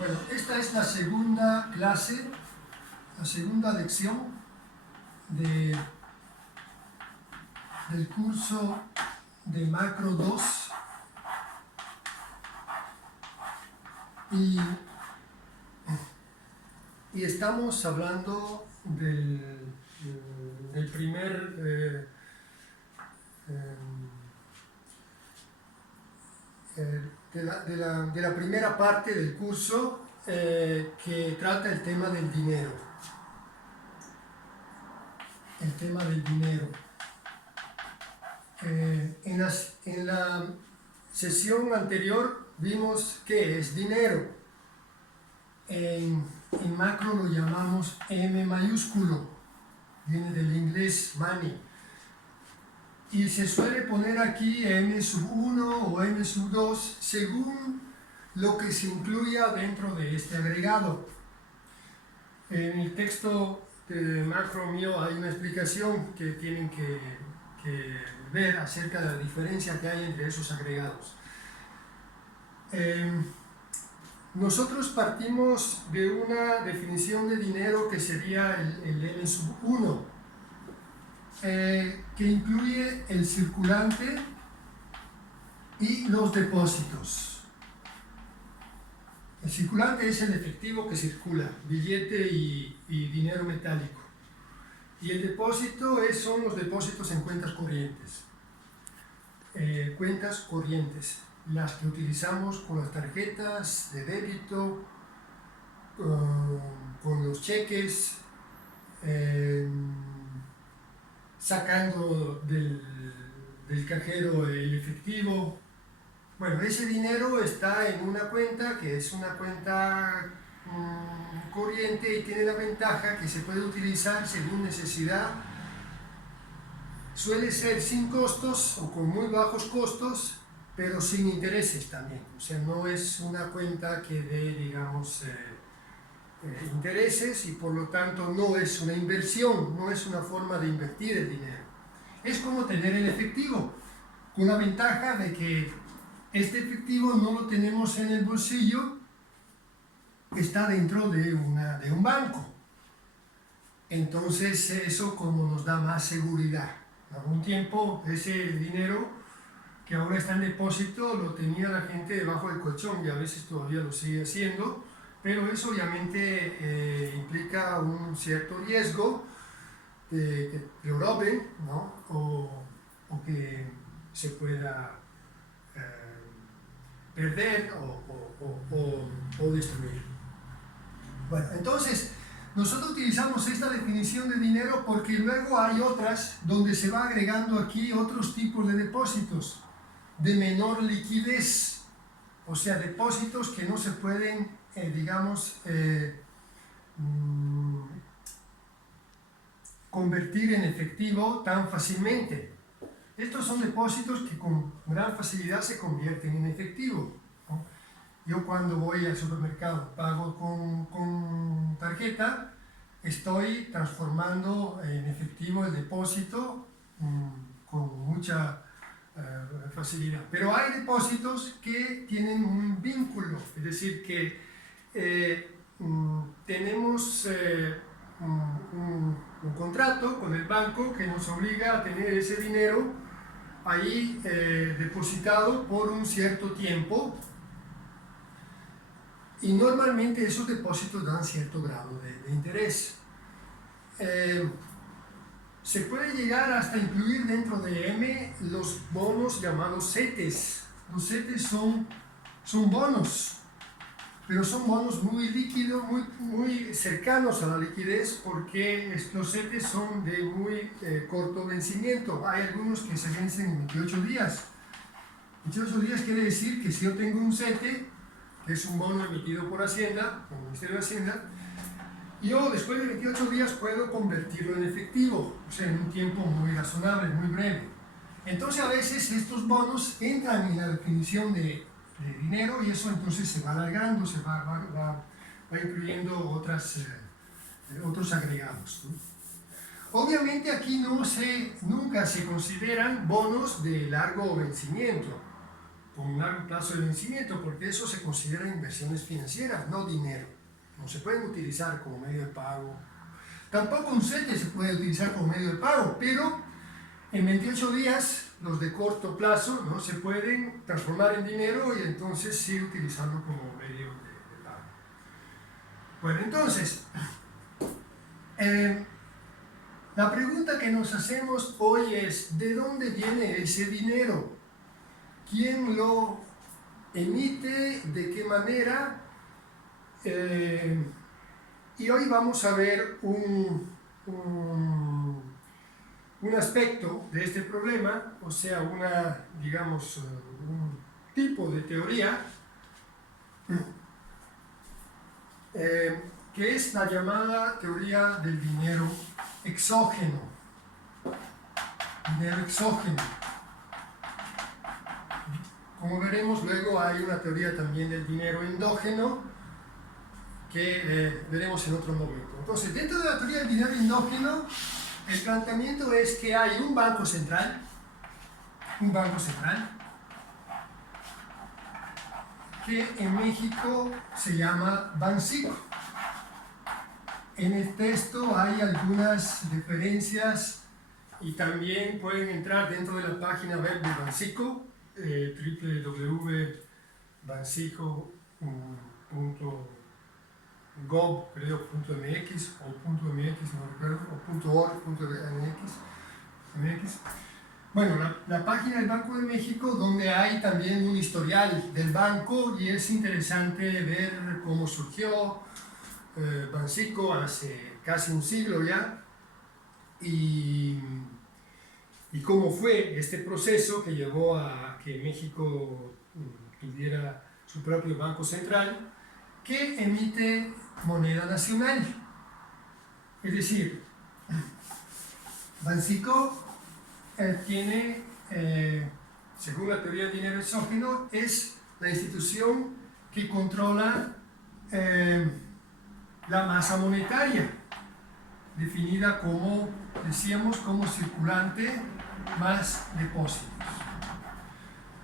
Bueno, esta es la segunda clase, la segunda lección del curso de Macro 2 y estamos hablando del primer de la primera parte del curso que trata el tema del dinero. El tema del dinero. En la sesión anterior vimos qué es dinero. En macro lo llamamos M mayúsculo, viene del inglés money. Y se suele poner aquí M1 o M2 según lo que se incluya dentro de este agregado. En el texto de macro mío hay una explicación que tienen que ver acerca de la diferencia que hay entre esos agregados. Nosotros partimos de una definición de dinero que sería el M1, que incluye el circulante y los depósitos. El circulante es el efectivo que circula, billete y dinero metálico. Y el depósito son los depósitos en cuentas corrientes. Cuentas corrientes, las que utilizamos con las tarjetas de débito, con los cheques, sacando del cajero el efectivo. Bueno, ese dinero está en una cuenta que es una cuenta corriente y tiene la ventaja que se puede utilizar según necesidad. Suele ser sin costos o con muy bajos costos, pero sin intereses también. O sea, no es una cuenta que dé, digamos, intereses y por lo tanto no es una inversión, no es una forma de invertir el dinero. Es como tener el efectivo, con la ventaja de que este efectivo no lo tenemos en el bolsillo, está dentro de un banco. Entonces eso como nos da más seguridad. Algún tiempo ese dinero que ahora está en depósito lo tenía la gente debajo del colchón y a veces todavía lo sigue haciendo, pero eso obviamente implica un cierto riesgo de que lo roben, ¿no? o que se pueda perder o destruir. Bueno, entonces nosotros utilizamos esta definición de dinero porque luego hay otras donde se va agregando aquí otros tipos de depósitos de menor liquidez, o sea, depósitos que no se pueden, convertir en efectivo tan fácilmente. Estos son depósitos que con gran facilidad se convierten en efectivo, ¿no? Yo cuando voy al supermercado pago con tarjeta, estoy transformando en efectivo el depósito con mucha facilidad. Pero hay depósitos que tienen un vínculo, es decir, que tenemos un contrato con el banco que nos obliga a tener ese dinero ahí depositado por un cierto tiempo. Y normalmente esos depósitos dan cierto grado de interés. Se puede llegar hasta incluir dentro de M los bonos llamados CETES. Los CETES son bonos, pero son bonos muy líquidos, muy cercanos a la liquidez porque los CETES son de muy corto vencimiento. Hay algunos que se vencen en 28 días. 28 días quiere decir que si yo tengo un CETE, que es un bono emitido por Hacienda, por el Ministerio de Hacienda, yo después de 28 días puedo convertirlo en efectivo, o sea, en un tiempo muy razonable, muy breve. Entonces a veces estos bonos entran en la definición de dinero y eso entonces se va alargando, se va incluyendo otros agregados, ¿no? Obviamente aquí nunca se consideran bonos de largo vencimiento, con un largo plazo de vencimiento, porque eso se considera inversiones financieras, no dinero. No se pueden utilizar como medio de pago. Tampoco un CETE se puede utilizar como medio de pago, pero en 28 días los de corto plazo, ¿no?, se pueden transformar en dinero y entonces sí utilizarlo como medio de pago. Bueno, entonces, la pregunta que nos hacemos hoy es: ¿de dónde viene ese dinero? ¿Quién lo emite? ¿De qué manera? Y hoy vamos a ver un aspecto de este problema, o sea, digamos, un tipo de teoría que es la llamada teoría del dinero exógeno. Dinero exógeno. Como veremos luego, hay una teoría también del dinero endógeno que veremos en otro momento. Entonces, dentro de la teoría del dinero endógeno, el planteamiento es que hay un banco central, que en México se llama Banxico. En el texto hay algunas referencias y también pueden entrar dentro de la página web de Banxico, www.banxico.gov, creo, .mx o .mx, no recuerdo, o .org.mx. Bueno, la página del Banco de México, donde hay también un historial del banco, y es interesante ver cómo surgió Banxico hace casi un siglo ya, y cómo fue este proceso que llevó a que México tuviera su propio banco central que emite moneda nacional. Es decir, Banxico tiene, según la teoría del dinero exógeno, es la institución que controla la masa monetaria, definida como, decíamos, como circulante más depósitos.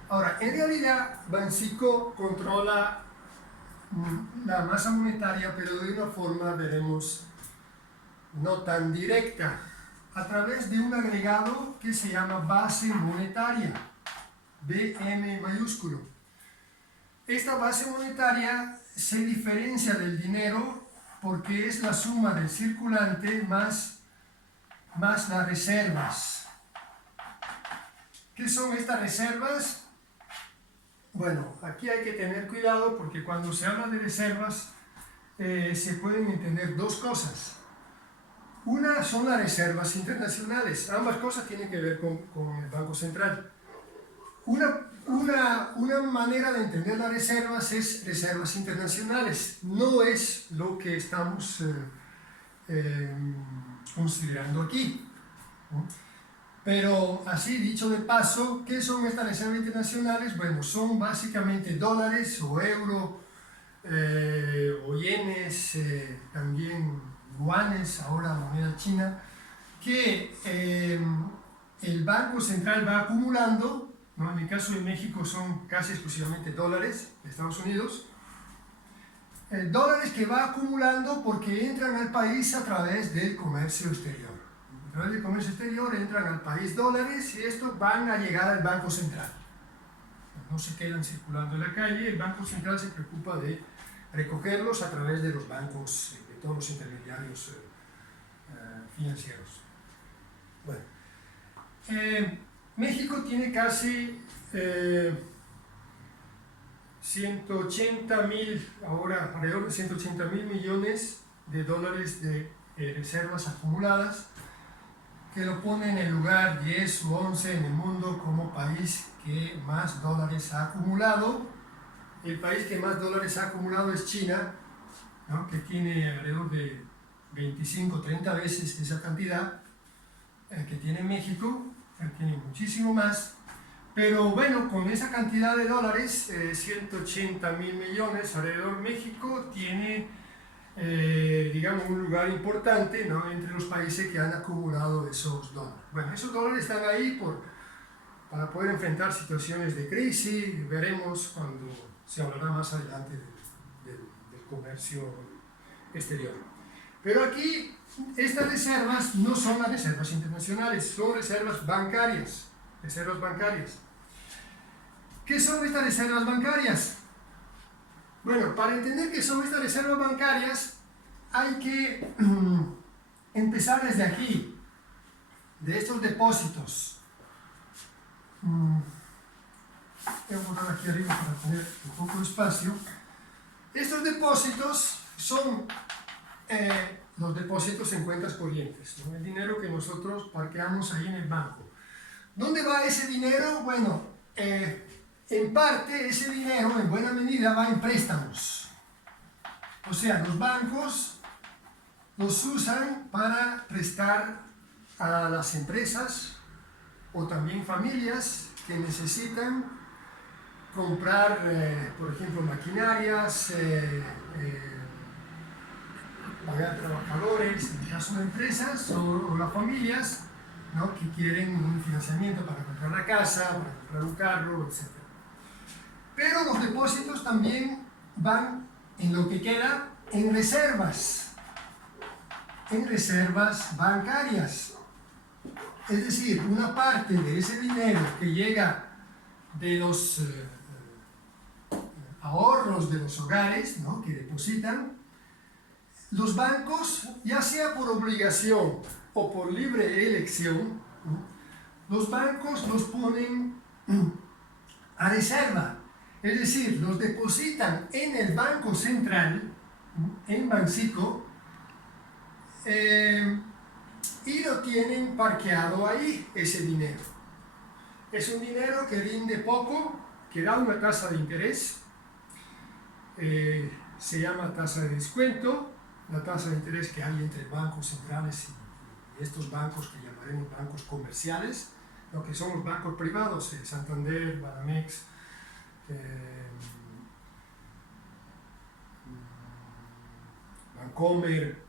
Ahora, en realidad, Banxico controla la masa monetaria, pero de una forma, veremos, no tan directa, a través de un agregado que se llama base monetaria, BM mayúsculo. Esta base monetaria se diferencia del dinero porque es la suma del circulante más las reservas. ¿Qué son estas reservas? Bueno, aquí hay que tener cuidado porque cuando se habla de reservas se pueden entender dos cosas. Una son las reservas internacionales. Ambas cosas tienen que ver con el Banco Central. Una manera de entender las reservas es reservas internacionales. No es lo que estamos considerando aquí. Pero así, dicho de paso, ¿qué son estas reservas internacionales? Bueno, son básicamente dólares o euro o yenes, también yuanes, ahora moneda china, que el Banco Central va acumulando, ¿no? En el caso de México son casi exclusivamente dólares de Estados Unidos, dólares que va acumulando porque entran al país a través del comercio exterior. A través del comercio exterior entran al país dólares y estos van a llegar al Banco Central. No se quedan circulando en la calle, el Banco Central se preocupa de recogerlos a través de los bancos, de todos los intermediarios financieros. Bueno, México tiene casi 180,000, ahora alrededor de 180,000 millones de dólares de reservas acumuladas, que lo pone en el lugar 10 u 11 en el mundo como país que más dólares ha acumulado. El país que más dólares ha acumulado es China, ¿no?, que tiene alrededor de 25 o 30 veces esa cantidad que tiene México, tiene muchísimo más. Pero bueno, con esa cantidad de dólares, 180,000 millones alrededor, México tiene, digamos, un lugar importante, ¿no?, entre los países que han acumulado esos dólares. Bueno, esos dólares están ahí para poder enfrentar situaciones de crisis. Veremos cuando se hablará más adelante del comercio exterior. Pero aquí estas reservas no son las reservas internacionales, son reservas bancarias. Reservas bancarias. ¿Qué son estas reservas bancarias? Bueno, para entender qué son estas reservas bancarias hay que empezar desde aquí, de estos depósitos. Voy a borrar aquí arriba para tener un poco de espacio. Estos depósitos son los depósitos en cuentas corrientes, ¿no? El dinero que nosotros parqueamos ahí en el banco. ¿Dónde va ese dinero? Bueno, en parte ese dinero en buena medida va en préstamos. O sea, los bancos los usan para prestar a las empresas o también familias que necesitan comprar, por ejemplo, maquinarias, pagar trabajadores, en el caso de empresas o las familias, ¿no?, que quieren un financiamiento para comprar la casa, para comprar un carro, etc. Pero los depósitos también van en lo que queda en reservas bancarias. Es decir, una parte de ese dinero que llega de los ahorros de los hogares, ¿no?, que depositan, los bancos, ya sea por obligación o por libre elección, los bancos los ponen a reserva. Es decir, los depositan en el Banco Central, en Banxico, y lo tienen parqueado ahí, ese dinero. Es un dinero que rinde poco, que da una tasa de interés, se llama tasa de descuento, la tasa de interés que hay entre bancos centrales y estos bancos que llamaremos bancos comerciales, lo que son los bancos privados, Santander, Banamex, Bancomer,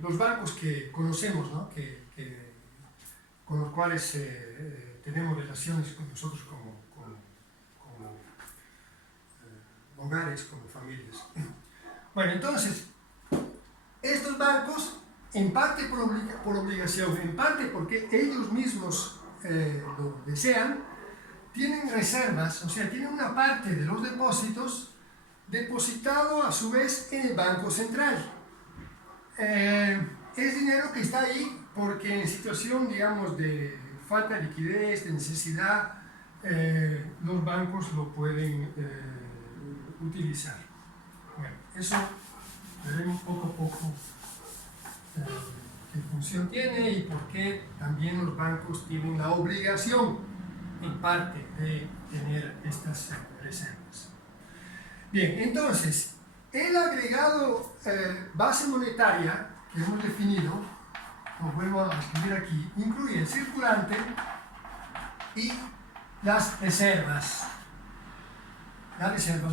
los bancos que conocemos, ¿no?, con los cuales tenemos relaciones con nosotros como hogares, como familias. Bueno, entonces, estos bancos, en parte por obligación, en parte porque ellos mismos lo desean, tienen reservas, o sea, tienen una parte de los depósitos depositado a su vez en el Banco Central. Es dinero que está ahí porque en situación, digamos, de falta de liquidez, de necesidad, los bancos lo pueden utilizar. Bueno, eso veremos poco a poco qué función tiene y por qué también los bancos tienen la obligación, en parte, de tener estas reservas. Bien, entonces, el agregado base monetaria que hemos definido, lo vuelvo a escribir aquí, incluye el circulante y las reservas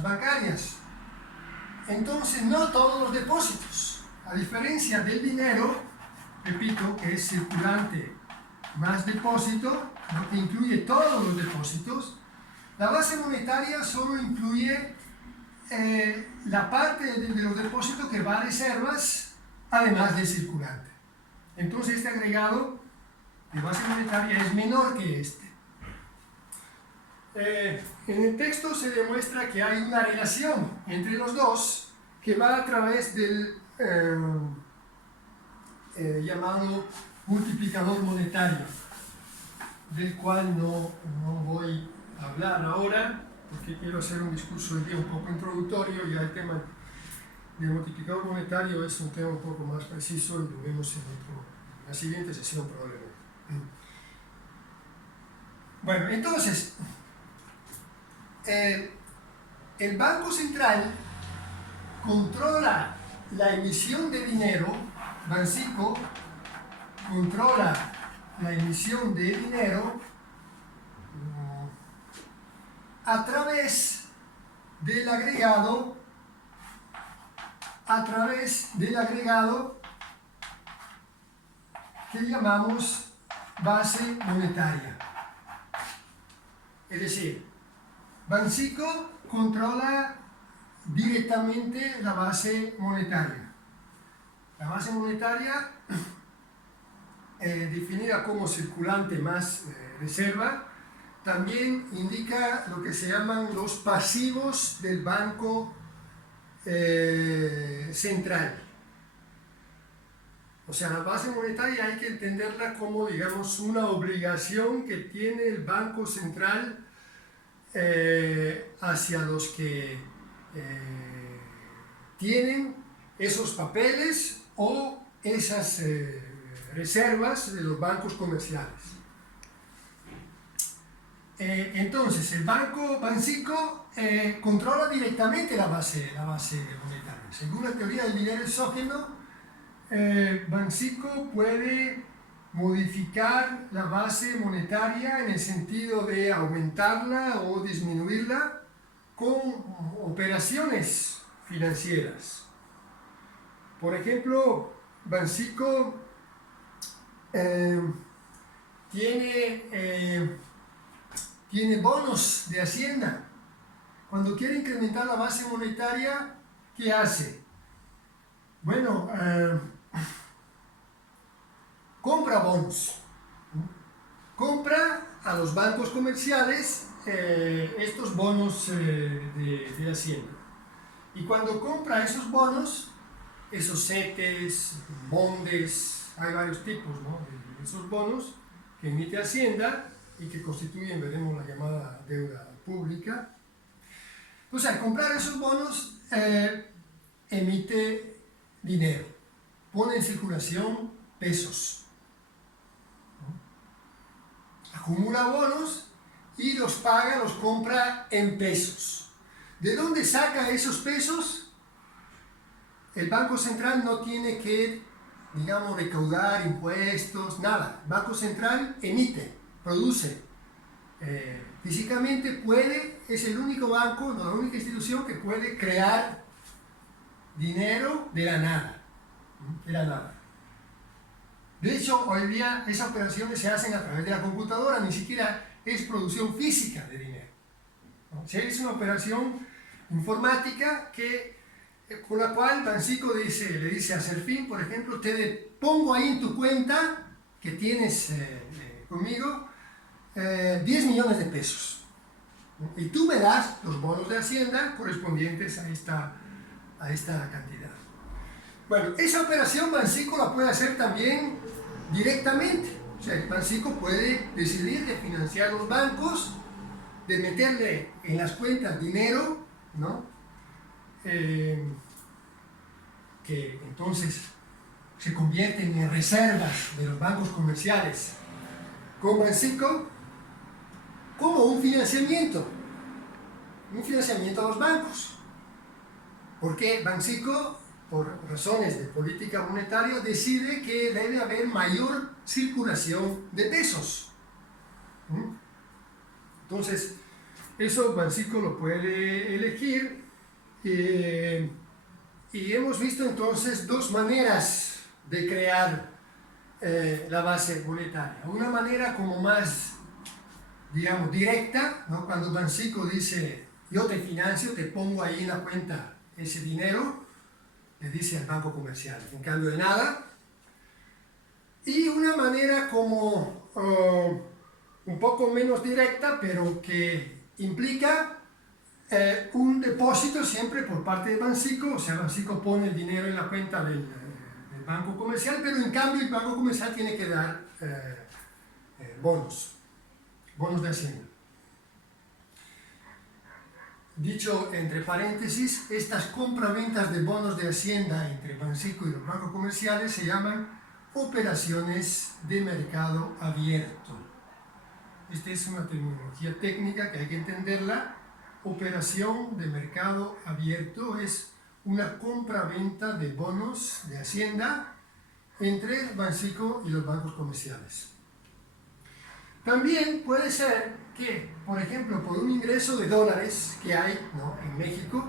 bancarias. Entonces, no todos los depósitos, a diferencia del dinero, repito, que es circulante más depósito, ¿no?, que incluye todos los depósitos, la base monetaria solo incluye la parte de los depósitos que va a reservas, además del circulante. Entonces, este agregado de base monetaria es menor que este. En el texto se demuestra que hay una relación entre los dos que va a través del llamado multiplicador monetario, del cual no voy a hablar ahora porque quiero hacer un discurso hoy día un poco introductorio. Ya el tema del multiplicador monetario es un tema un poco más preciso y lo vemos en la siguiente sesión probablemente. Bueno, entonces, el Banco Central controla la emisión de dinero, Banxico controla la emisión de dinero a través del agregado que llamamos base monetaria. Es decir, Banxico controla directamente la base monetaria. La base monetaria, definida como circulante más reserva, también indica lo que se llaman los pasivos del Banco Central. O sea, la base monetaria hay que entenderla como, digamos, una obligación que tiene el Banco Central hacia los que tienen esos papeles o esas reservas de los bancos comerciales. Entonces, el Banxico controla directamente la base monetaria. Según la teoría del dinero exógeno, Banxico puede modificar la base monetaria en el sentido de aumentarla o disminuirla con operaciones financieras. Por ejemplo, Banxico tiene bonos de Hacienda. Cuando quiere incrementar la base monetaria, ¿qué hace? Bueno, compra bonos. Compra a los bancos comerciales estos bonos de Hacienda. Y cuando compra esos bonos, esos CETES, bondes, hay varios tipos, ¿no?, de esos bonos que emite Hacienda y que constituyen, veremos, la llamada deuda pública. O sea, al comprar esos bonos, emite dinero, pone en circulación pesos, ¿no?, acumula bonos y los paga, los compra en pesos. ¿De dónde saca esos pesos? El Banco Central no tiene que, digamos, recaudar impuestos, nada. El Banco Central emite, produce. Físicamente puede, es el único banco, no, la única institución que puede crear dinero de la nada. De la nada. De hecho, hoy día esas operaciones se hacen a través de la computadora, ni siquiera es producción física de dinero, ¿no? O sea, es una operación informática con la cual Banxico le dice a Serfín, por ejemplo, te pongo ahí en tu cuenta que tienes conmigo 10 millones de pesos. Y tú me das los bonos de Hacienda correspondientes a esta cantidad. Bueno, esa operación Banxico la puede hacer también directamente. O sea, Banxico puede decidir de financiar los bancos, de meterle en las cuentas dinero, ¿no?, que entonces se convierten en reservas de los bancos comerciales con Banxico, como un financiamiento a los bancos. Porque Banxico, por razones de política monetaria, decide que debe haber mayor circulación de pesos. Entonces, eso Banxico lo puede elegir, y hemos visto entonces dos maneras de crear la base monetaria. Una manera como más, digamos, directa, ¿no?, cuando Banxico dice, yo te financio, te pongo ahí en la cuenta ese dinero, le dice al banco comercial, en cambio de nada. Y una manera como un poco menos directa, pero que implica un depósito siempre por parte de Banxico. O sea, Banxico pone el dinero en la cuenta del banco comercial, pero en cambio el banco comercial tiene que dar bonos de Hacienda. Dicho entre paréntesis, estas compraventas de bonos de Hacienda entre Banxico y los bancos comerciales se llaman operaciones de mercado abierto. Esta es una terminología técnica que hay que entenderla. Operación de mercado abierto es una compra-venta de bonos de Hacienda entre Banxico y los bancos comerciales. También puede ser que, por ejemplo, por un ingreso de dólares que hay, ¿no?, en México,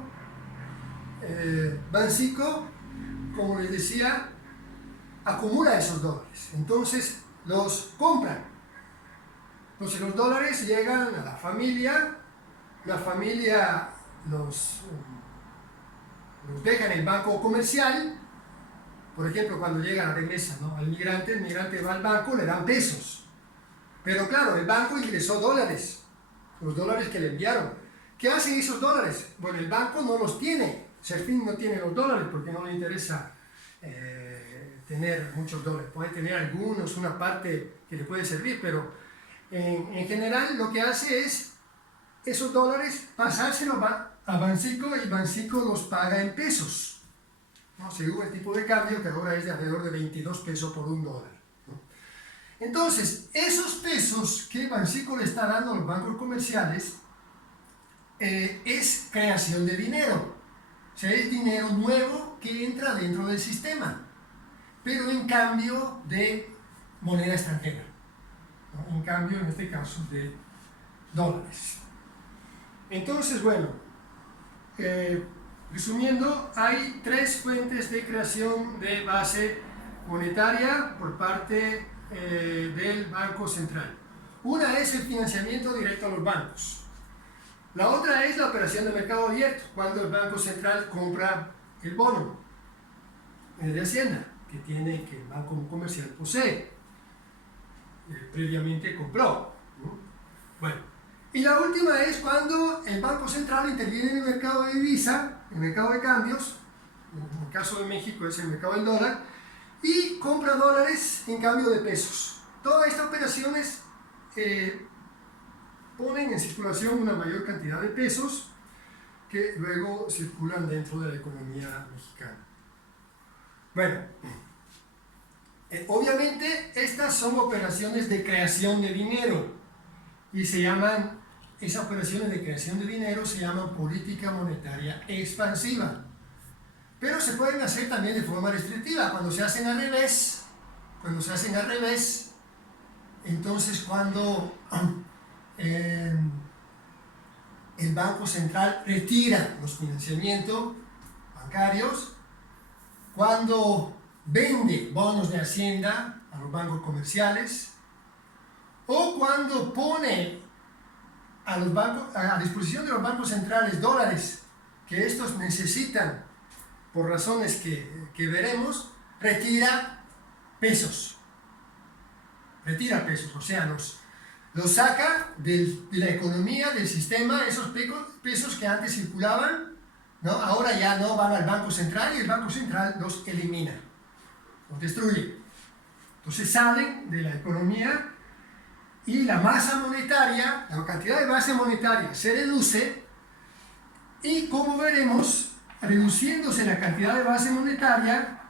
Banxico, como les decía, acumula esos dólares. Entonces los compran Entonces los dólares llegan a la familia los deja en el banco comercial. Por ejemplo, cuando llega la remesa, ¿no?, al migrante, el migrante va al banco, le dan pesos. Pero claro, el banco ingresó dólares, los dólares que le enviaron. ¿Qué hacen esos dólares? Bueno, el banco no los tiene. Serfín no tiene los dólares porque no le interesa tener muchos dólares. Puede tener algunos, una parte que le puede servir, pero en general lo que hace es esos dólares pasárselos a Banxico y Banxico los paga en pesos, ¿no?, según el tipo de cambio, que ahora es de alrededor de 22 pesos por un dólar, ¿no? Entonces, esos pesos que Banxico le está dando a los bancos comerciales es creación de dinero. O sea, es dinero nuevo que entra dentro del sistema, pero en cambio de moneda extranjera, ¿no?, en cambio, en este caso, de dólares. Entonces, bueno, resumiendo, hay tres fuentes de creación de base monetaria por parte del Banco Central. Una es el financiamiento directo a los bancos. La otra es la operación de mercado abierto, cuando el Banco Central compra el bono de Hacienda, que el Banco Comercial posee, previamente compró, ¿no? Bueno, y la última es cuando el Banco Central interviene en el mercado de divisa, en el mercado de cambios, en el caso de México es el mercado del dólar, y compra dólares en cambio de pesos. Todas estas operaciones ponen en circulación una mayor cantidad de pesos que luego circulan dentro de la economía mexicana. Bueno, obviamente estas son operaciones de creación de dinero y esas operaciones de creación de dinero se llaman política monetaria expansiva. Pero se pueden hacer también de forma restrictiva, cuando se hacen al revés, entonces cuando el Banco Central retira los financiamientos bancarios, cuando vende bonos de Hacienda a los bancos comerciales, o cuando pone a disposición de los bancos centrales dólares que estos necesitan por razones que veremos, retira pesos, o sea, los saca de la economía, del sistema, esos pesos que antes circulaban, ¿no?, ahora ya no van al Banco Central y el Banco Central los elimina, los destruye. Entonces salen de la economía y la masa monetaria, la cantidad de base monetaria se reduce y, como veremos, reduciéndose la cantidad de base monetaria,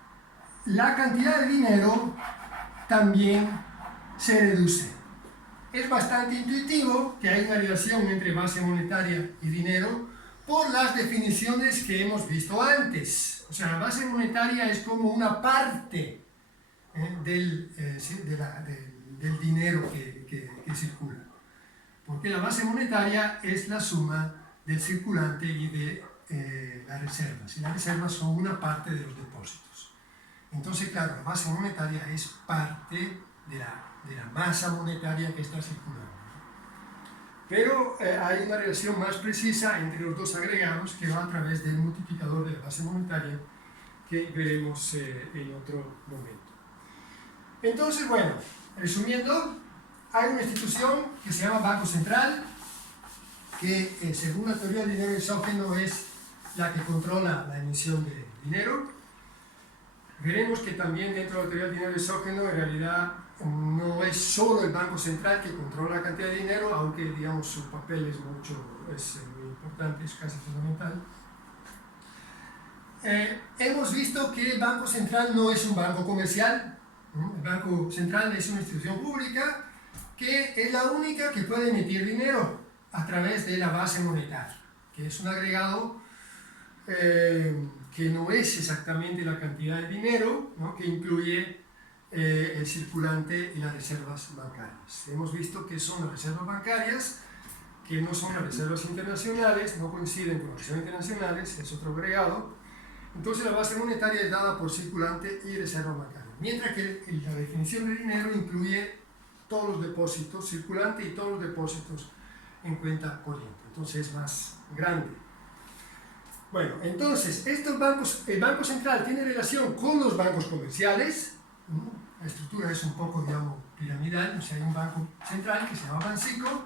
la cantidad de dinero también se reduce. Es bastante intuitivo que hay una relación entre base monetaria y dinero por las definiciones que hemos visto antes. O sea, la base monetaria es como una parte del dinero que circula. Porque la base monetaria es la suma del circulante y de las reservas. Y las reservas son una parte de los depósitos. Entonces, claro, la base monetaria es parte de la masa monetaria que está circulando. Pero hay una relación más precisa entre los dos agregados que va a través del multiplicador de la base monetaria que veremos en otro momento. Entonces, bueno, resumiendo, hay una institución que se llama Banco Central, que según la teoría del dinero exógeno es la que controla la emisión de dinero. Veremos que también dentro de la teoría del dinero exógeno en realidad no es solo el Banco Central que controla la cantidad de dinero, aunque digamos su papel es muy importante, es casi fundamental. Hemos visto que el Banco Central no es un banco comercial. El Banco Central es una institución pública que es la única que puede emitir dinero a través de la base monetaria, que es un agregado que no es exactamente la cantidad de dinero, ¿no?, que incluye el circulante y las reservas bancarias. Hemos visto que son las reservas bancarias, que no son las reservas internacionales, no coinciden con las reservas internacionales, es otro agregado. Entonces la base monetaria es dada por circulante y reserva bancaria, mientras que la definición de dinero incluye todos los depósitos circulantes y todos los depósitos en cuenta corriente. Entonces es más grande. Bueno, entonces estos bancos, el Banco Central tiene relación con los bancos comerciales. La estructura es un poco, digamos, piramidal. O sea, hay un banco central que se llama Banxico.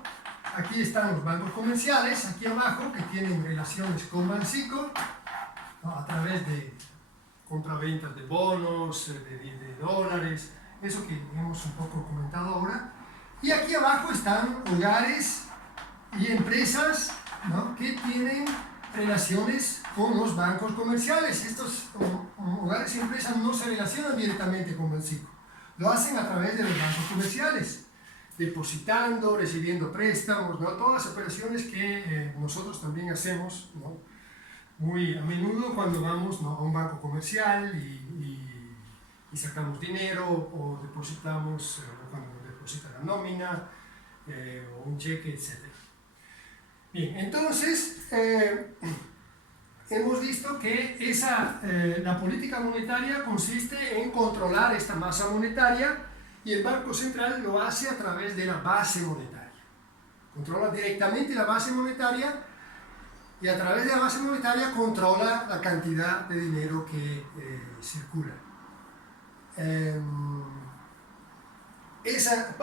Aquí están los bancos comerciales, aquí abajo, que tienen relaciones con Banxico, ¿no? A través de compra-ventas de bonos, de dólares, eso que hemos un poco comentado ahora. Y aquí abajo están hogares y empresas, ¿no? Que tienen relaciones con los bancos comerciales. Estos hogares y empresas no se relacionan directamente con Banxico, lo hacen a través de los bancos comerciales, depositando, recibiendo préstamos, ¿no? Todas las operaciones que nosotros también hacemos, ¿no? Muy a menudo cuando vamos, ¿no? A un banco comercial y sacamos dinero o depositamos, cuando nos depositan la nómina o un cheque, etc. Bien, entonces hemos visto que la política monetaria consiste en controlar esta masa monetaria y el Banco Central lo hace a través de la base monetaria. Controla directamente la base monetaria y a través de la base monetaria controla la cantidad de dinero que circula. Esa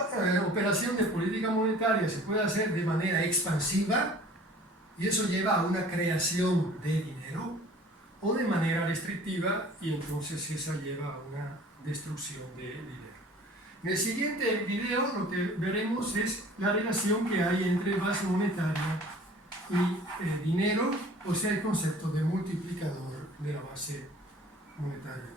operación de política monetaria se puede hacer de manera expansiva y eso lleva a una creación de dinero, o de manera restrictiva y entonces esa lleva a una destrucción de dinero. En el siguiente video lo que veremos es la relación que hay entre base monetaria y dinero, o sea, el concepto de multiplicador de la base monetaria.